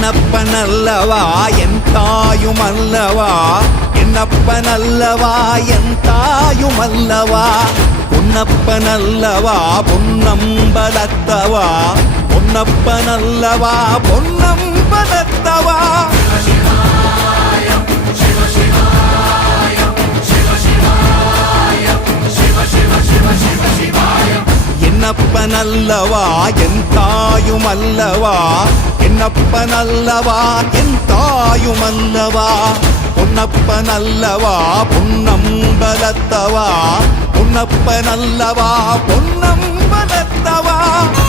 என்னப்பனல்லவா என் தாயுமல்லவா, என்னப்பனல்லவா என் தாயுமல்லவா, பொன்னப்பனல்லவா பொன்னம்பலத்தவா, பொன்னப்பனல்லவா பொன்னம்பலத்தவா. என்னப்பனல்லவா என் தாயுமல்லவா, என்னப்பனல்லவா என் தாயுமல்லவா, பொன்னப்பனல்லவா பொன்னம்பலத்தவா, பொன்னப்பனல்லவா பொன்னம்பலத்தவா.